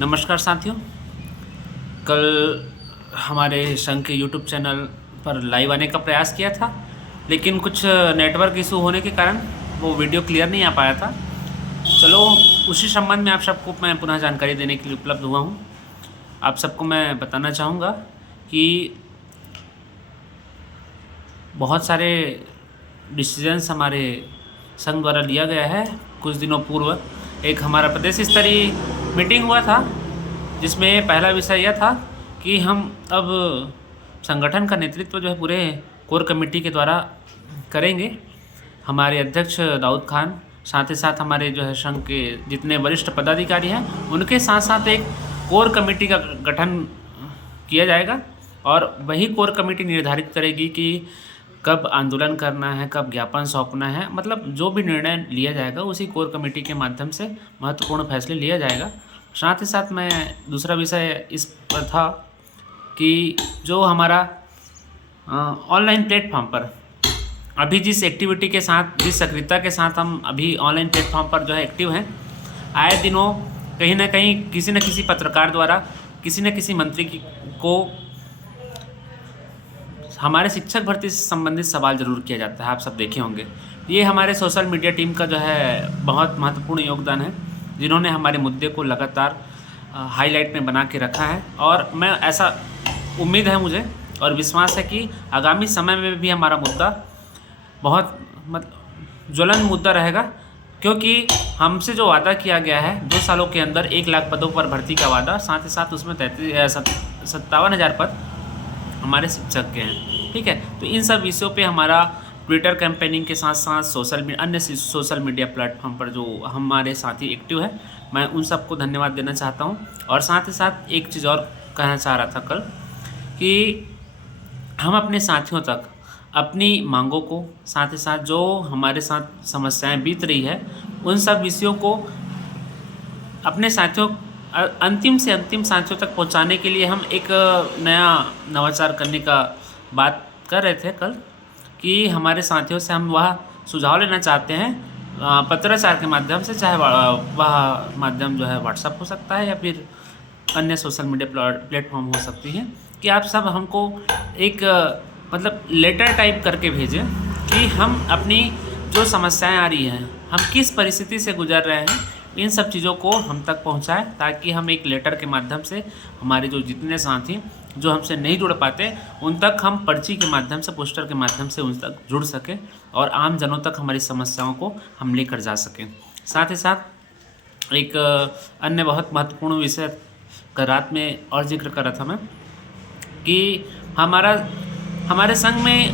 नमस्कार साथियों। कल हमारे संघ के यूट्यूब चैनल पर लाइव आने का प्रयास किया था, लेकिन कुछ नेटवर्क इशू होने के कारण वो वीडियो क्लियर नहीं आ पाया था। चलो, उसी संबंध में आप सबको मैं पुनः जानकारी देने के लिए उपलब्ध हुआ हूँ। आप सबको मैं बताना चाहूँगा कि बहुत सारे डिसीजंस हमारे संघ द्वारा लिया गया है। कुछ दिनों पूर्व एक हमारा प्रदेश स्तरीय मीटिंग हुआ था, जिसमें पहला विषय यह था कि हम अब संगठन का नेतृत्व जो है पूरे कोर कमेटी के द्वारा करेंगे। हमारे अध्यक्ष दाऊद खान, साथ ही साथ हमारे जो है संघ के जितने वरिष्ठ पदाधिकारी हैं, उनके साथ साथ एक कोर कमेटी का गठन किया जाएगा और वही कोर कमेटी निर्धारित करेगी कि कब आंदोलन करना है, कब ज्ञापन सौंपना है। मतलब जो भी निर्णय लिया जाएगा उसी कोर कमेटी के माध्यम से महत्वपूर्ण फैसले लिया जाएगा। साथ ही साथ मैं दूसरा विषय इस पर था कि जो हमारा ऑनलाइन प्लेटफॉर्म पर अभी जिस एक्टिविटी के साथ, जिस सक्रियता के साथ हम अभी ऑनलाइन प्लेटफॉर्म पर जो है एक्टिव हैं, आए दिनों कहीं ना कहीं किसी न किसी पत्रकार द्वारा किसी न किसी मंत्री को हमारे शिक्षक भर्ती से संबंधित सवाल जरूर किया जाता है। आप सब देखे होंगे। ये हमारे सोशल मीडिया टीम का जो है बहुत महत्वपूर्ण योगदान है, जिन्होंने हमारे मुद्दे को लगातार हाईलाइट में बना के रखा है। और मैं ऐसा उम्मीद है मुझे और विश्वास है कि आगामी समय में भी हमारा मुद्दा बहुत ज्वलन मुद्दा रहेगा, क्योंकि हमसे जो वादा किया गया है 2 सालों के अंदर 1 लाख पदों पर भर्ती का वादा, साथ ही साथ उसमें 57,000 पद हमारे शिक्षक के हैं। ठीक है, तो इन सब विषयों पे हमारा ट्विटर कैंपेनिंग के साथ साथ अन्य सोशल मीडिया प्लेटफॉर्म पर जो हमारे साथी एक्टिव है, मैं उन सबको धन्यवाद देना चाहता हूं। और साथ ही साथ एक चीज़ और कहना चाह रहा था कल, कि हम अपने साथियों तक अपनी मांगों को, साथ ही साथ जो हमारे साथ समस्याएं बीत रही है, उन सब विषयों को अपने साथियों अंतिम से अंतिम साथियों तक पहुंचाने के लिए हम एक नया नवाचार करने का बात कर रहे थे कल, कि हमारे साथियों से हम वह सुझाव लेना चाहते हैं पत्राचार के माध्यम से, चाहे वह माध्यम जो है व्हाट्सएप हो सकता है या फिर अन्य सोशल मीडिया प्लेटफॉर्म हो सकती है, कि आप सब हमको एक लेटर टाइप करके भेजें कि हम अपनी जो समस्याएं आ रही हैं, हम किस परिस्थिति से गुजर रहे हैं, इन सब चीज़ों को हम तक पहुंचाएं, ताकि हम एक लेटर के माध्यम से हमारे जो जितने साथी जो हमसे नहीं जुड़ पाते, उन तक हम पर्ची के माध्यम से, पोस्टर के माध्यम से उन तक जुड़ सकें और आम जनों तक हमारी समस्याओं को हम लेकर जा सकें। साथ ही साथ एक अन्य बहुत महत्वपूर्ण विषय का रात में और जिक्र कर रहा था मैं, कि हमारे संघ में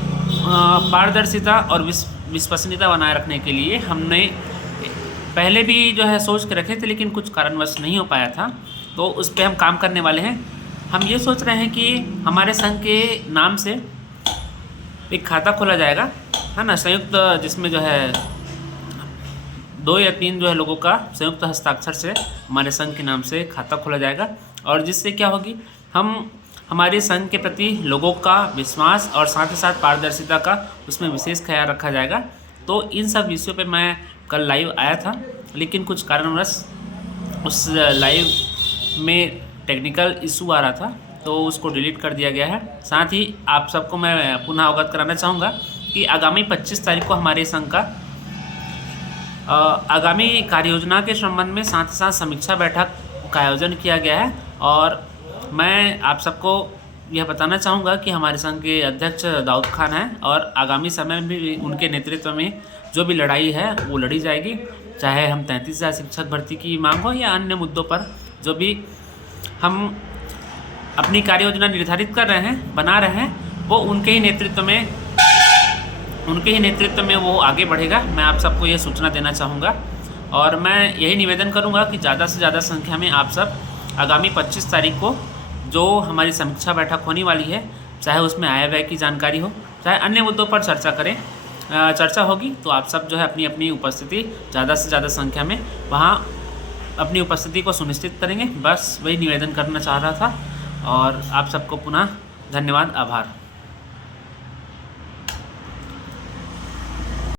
पारदर्शिता और विश्वसनीयता बनाए रखने के लिए हमने पहले भी जो है सोच के रखे थे, लेकिन कुछ कारणवश नहीं हो पाया था, तो उस पर हम काम करने वाले हैं। हम ये सोच रहे हैं कि हमारे संघ के नाम से एक खाता खोला जाएगा, है ना, संयुक्त, जिसमें जो है 2 या 3 जो है लोगों का संयुक्त हस्ताक्षर से हमारे संघ के नाम से खाता खोला जाएगा। और जिससे क्या होगी, हम हमारे संघ के प्रति लोगों का विश्वास और साथ ही साथ पारदर्शिता का उसमें विशेष ख्याल रखा जाएगा। तो इन सब विषयों पे मैं कल लाइव आया था, लेकिन कुछ कारणवश उस लाइव में टेक्निकल इशू आ रहा था, तो उसको डिलीट कर दिया गया है। साथ ही आप सबको मैं पुनः अवगत कराना चाहूँगा कि आगामी 25 तारीख को हमारे संघ का आगामी कार्ययोजना के संबंध में साथ ही साथ समीक्षा बैठक का आयोजन किया गया है। और मैं आप सबको यह बताना चाहूँगा कि हमारे संघ के अध्यक्ष दाऊद खान हैं और आगामी समय में भी उनके नेतृत्व में जो भी लड़ाई है वो लड़ी जाएगी, चाहे हम 33,000 शिक्षक भर्ती की मांग हो या अन्य मुद्दों पर जो भी हम अपनी कार्य योजना निर्धारित कर रहे हैं, बना रहे हैं, वो उनके ही नेतृत्व में वो आगे बढ़ेगा। मैं आप सबको ये सूचना देना चाहूँगा और मैं यही निवेदन करूँगा कि ज़्यादा से ज़्यादा संख्या में आप सब आगामी 25 तारीख को जो हमारी समीक्षा बैठक होने वाली है, चाहे उसमें आय व्यय की जानकारी हो, चाहे अन्य मुद्दों पर चर्चा होगी, तो आप सब जो है अपनी अपनी उपस्थिति ज़्यादा से ज़्यादा संख्या में वहाँ अपनी उपस्थिति को सुनिश्चित करेंगे। बस वही निवेदन करना चाह रहा था और आप सबको पुनः धन्यवाद, आभार।